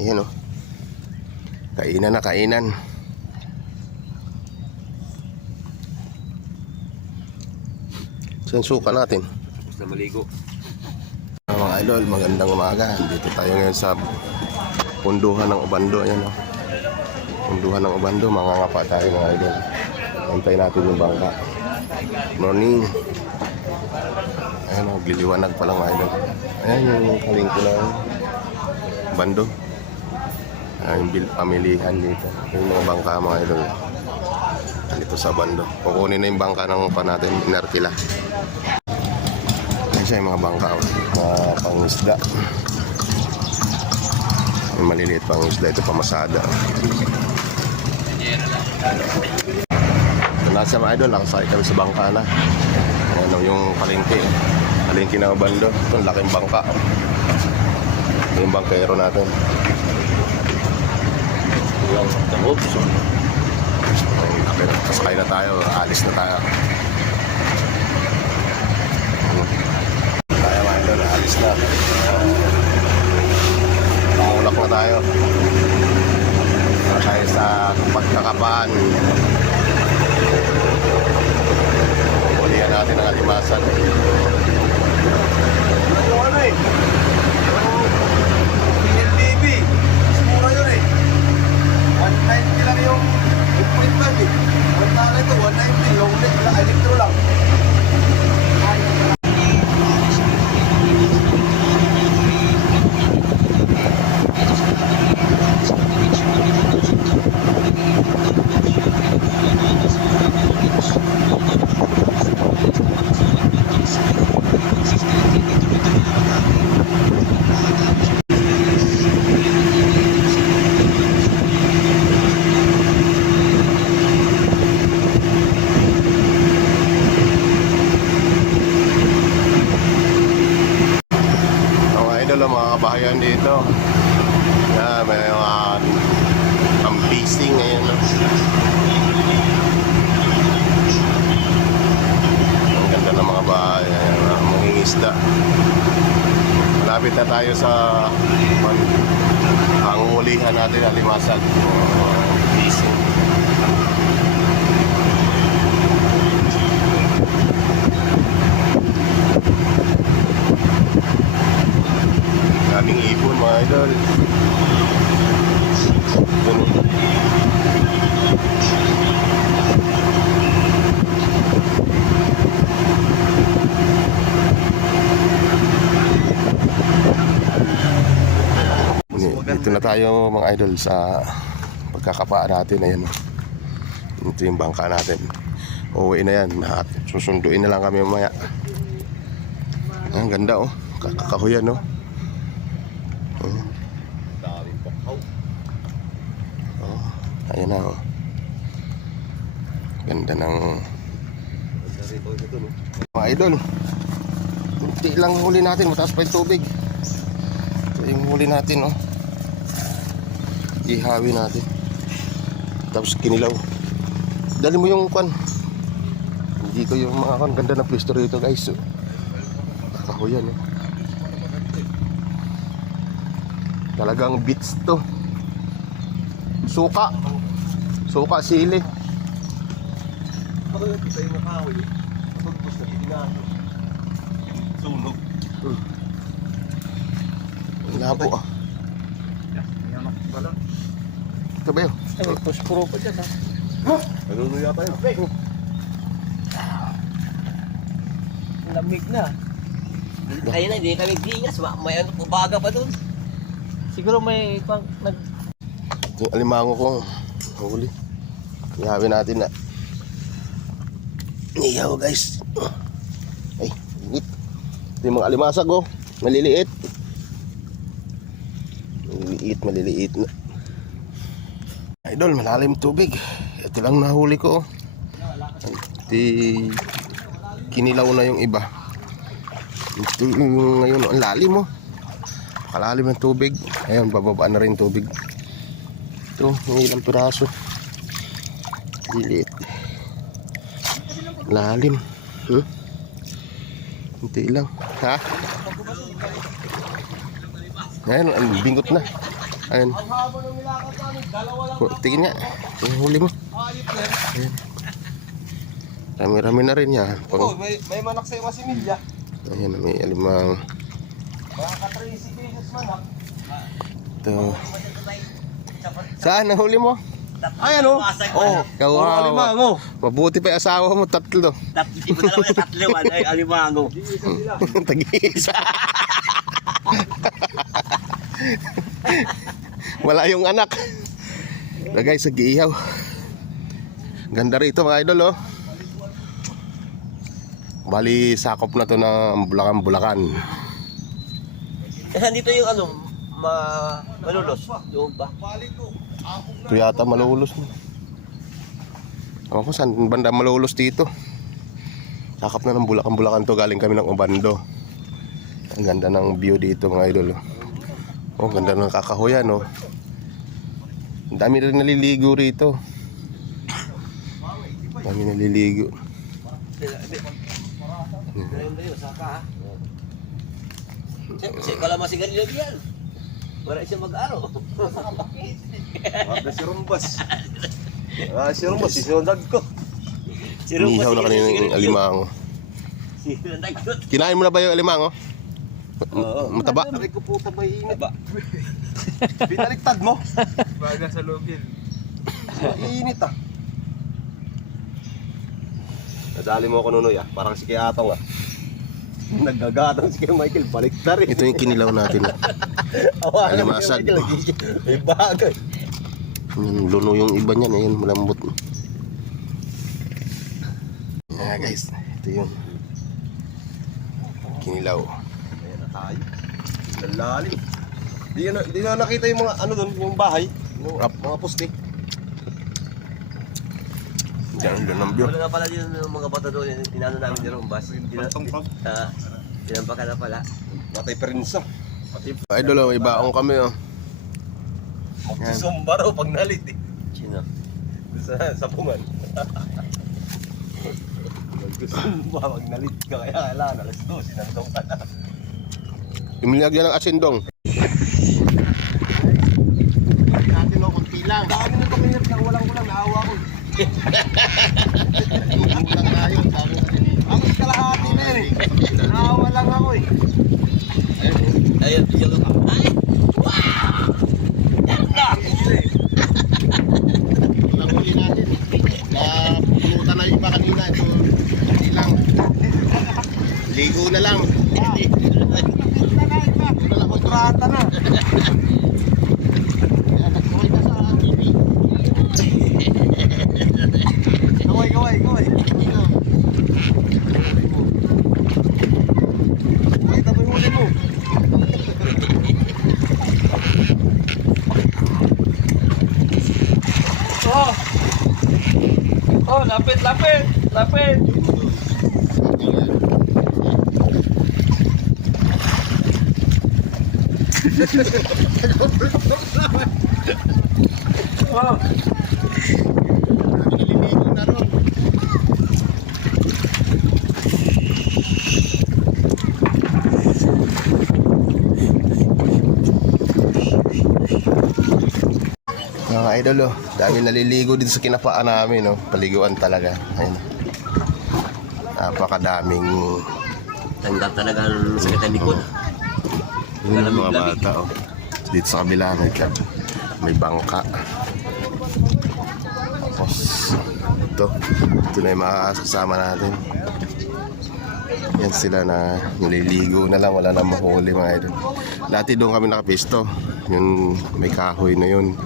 Ayan, oh. Kainan na kainan. Saan suka natin? Tapos na maligo. Mga idol, magandang umaga. Dito tayo ngayon sa punduhan ng Obando. Ayan, oh. Punduhan ng Obando. Mangangapa tayo mga idol. Antay natin yung bangka. Morning. Ayan, oh. Giliwanag pa lang mga idol. Ayan yung kalingko na Obando. Ayan yung pamilihan dito. Yung mga bangka mga idol. Dito sa Obando. Kukunin na yung bangka ng pa natin. Inarkila. Ayan siya yung mga bangka. Mga pangisda. Yung maliliit pangisda. Ito pamasada. Nasa mga idol, nakasakay kami sa bangka na. Ano yung palengke. Palengke na Obando. Ito, laking bangka. Ito yung bangkero natin. Oops. Sasakay na tayo. Alis na tayo. Tayo mga idol, alis na. Pangulak na tayo. Para tayo sa pagkakapaan. Ulihan natin ang alimasan. Ano eh? PLDB. Mas mura yun eh. 190 lang yung print bag eh. Ang tala ito, 190. Long neck, wala elektro lang. Mga kabahayan dito. Yeah, may mga pang-fishing ngayon. Ang ganda ng mga bahay, mangingisda. Malapit na tayo sa pangulihan natin, alimasag. Fishing. Daming ipon mga idol. Dito na tayo mga idol sa pagkakapaan natin. Ayan, ito yung bangka natin. Uuwi na yan. Susunduin na lang kami mamaya. Ang ganda, oh. Kakahuyan, oh. Ayan na, oh. Ganda ng mga idol. Kunti lang huli natin, mataas pa yung tubig. Ito yung huli natin, oh. Ihawi natin. Tapos kinilaw. Dali mo yung kwan. Hindi ko yung mga kwan. Ganda ng pwesto rito, guys, oh. Kakahuyan, oh. Talagang beach to. Suka. Suka, sili. Ako yung kita yung nakahoy. Pagpus na ginagawa. Sunog. Labo, ah. Yamak ba lang? Ito ba yun? Ay, puspuro pa dyan, ha? Naluno yata yun. Lamig na. Ayun na, hindi kami gingas. May ano, ubaga pa dun. Siguro may pang Yung alimango ko huli. Ihawin natin na. Ihaw, guys. Ay, init. Ito yung mga alimasag, oh. Maliliit. Maliliit na. Idol, malalim tubig. Ito lang nahuli ko, oh. Kinilaw na yung iba. Ito yung ngayon, ang lalim, oh. Kalalim ng tubig. Ayun, bababa na rin tubig. Ito, yung ilang piraso. Lilit. Lalim. Hindi lang. Ha? Ayan, ang bingot na. Ayun. Ang haba ng nilakad namin, dalawa lang Tingin nga. Yung huli mo. ayot na yan. Ayun. Rami-rami na rin yan. Oh, may manak sa'yo kasi milya. Ayan, may alimang. Mga ka-30 pesos manak. Ito. Saan? Nahuli mo? Ay ano? Oh, Kawawa. alimango. Mabuti pa yung asawa mo, tatlo. Hindi ko alam yung tatlo. Ay, alimango. Tag-isa. Wala yung anak. Lagay sa giihaw. Ganda rito mga idol, oh. Bali, sakop na to ng Bulacan. Eh, dito yung ano, malulos. Doon ba? Ito yata malulos mo. Ako ko saan banda malulos dito. Sakop na ng Bulacan to. Galing kami ng Obando. Ang ganda ng view dito mga idol. Oh, ganda ng kakahuyan, oh. Ang dami rin naliligo rito. Dami naliligo. Kasi kala masigarilyo yan. Para siya mag-aro. Wala si Rumbas. Si Rumbas, isinundag ko. Inihaw na kanina yung alimango. Sinundag ko. Kinain mo na ba yung alimango? Oo. Mataba? Aray ko puta ba init ba? Pinaliktad mo? Baga sa lobin. Init ah. Nadali mo ako nunoy ah. Parang si Kaya Atong ah. Nagagatang si Kaya Michael, baliktad eh. Ito yung kinilaw natin. Alimasag. May bagay. Yung luno yung iba niyan, ayun, malambot. Yeah guys, ito yung kinilaw. Ayan na tayo. Lalalim. Di na nakita yung mga ano doon, yung bahay. Yung mga poste. Diyan doon ang view. Wala nga pala yun yung mga bata doon. Tinano namin ni Rombas. Tinampa ka na pala. Matay perinsa. Idol, oh, may baong kami, oh. Magsusumba raw pag nalit eh. Sino? Sa bungan. Magsusumba pag nalit ka. Kaya kailangan alas 2, sinandong ka na. Imilagyan ng asindong. Natin o, kunti lang. Dami na paminat na walang-walang naawa ko. Kulang tayo. Ang kalahati na yun eh. Naawa lang ako eh. Ayun, bigyan ko. Ay! Walang huli natin. Napulutan na yung iba kanina. Ito, kunti lang. Ligo na lang. Kontrata na. Kaway. Pakita mo yung huli mo. Oh, lapit. Oh, Naliligo na ron. Mga idol, oh, dami naliligo dito sa kinapaan namin, oh. Paliguan talaga. Ayun. Napakadaming Tanggap talaga ang sakit ang likod. yun yung mga bata, oh. Dito sa kabila may bangka. Tapos ito na yung mga kasama natin. Yan sila na naliligo na lang, wala na mahuli mga idol. Dati doon kami nakapisto. Yung may kahoy na yun,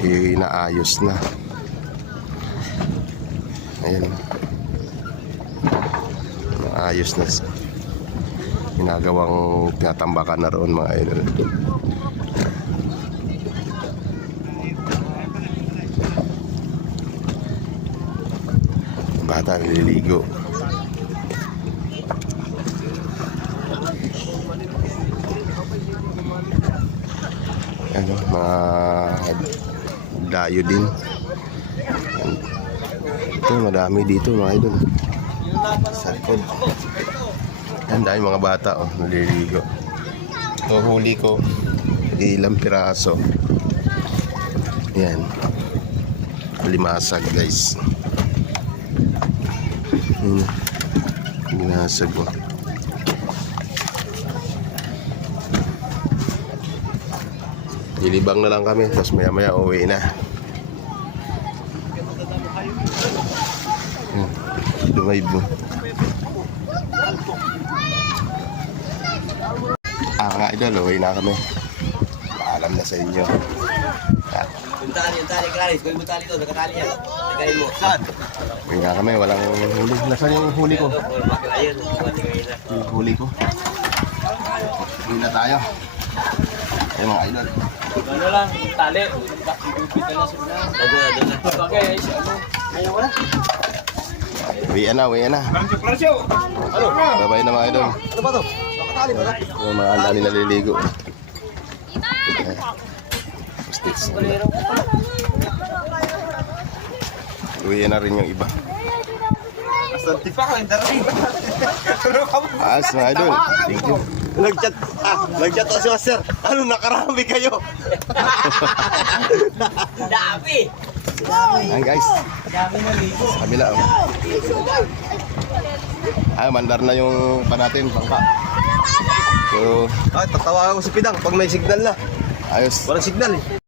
inaayos na. Ayan. Naayos na. Ginagawang tinatambakan na roon mga idol. Bata naliligo. Ano, mga dayo din. Ito, madami dito mga idol. Sa likod. Yan, dahil mga bata, oh, naliligo. Ito, huli ko. ilang piraso. Yan. Limasag guys. Limasag mo. Ilibang na lang kami, tapos maya maya uwi na. Dumay mo. Mga idol, uwi na kami. Paalam na sa inyo. Yung tali, Clarice. Kung yung tali doon, nakatali yan. Nagayin mo. Saan? Uwi na kami, walang huli. Nasaan yung huli ko? Ayun, ayun. Yung huli ko. Uwi na tayo. Ay mga idol. Ano lang, tali. Gupit na lang sila. Doon na. Okay, ano? Ayaw ko na. Uwi na. Ano? Bye-bye na mga idol. Ano ba to? Nakatali ba? Yung mga andali naliligo. Sticks. Uwi na rin yung iba. Santi pa ka, hindi rin. As mga idol. Thank you. Nag-chat ako si Master. Ano, nakarami kayo? Dami! Ayan guys. Sa kabila. Ay, mandar na yung pa natin, bangka. So, Ay, tatawagan ko si Pidang pag may signal na. ayos. Walang signal eh.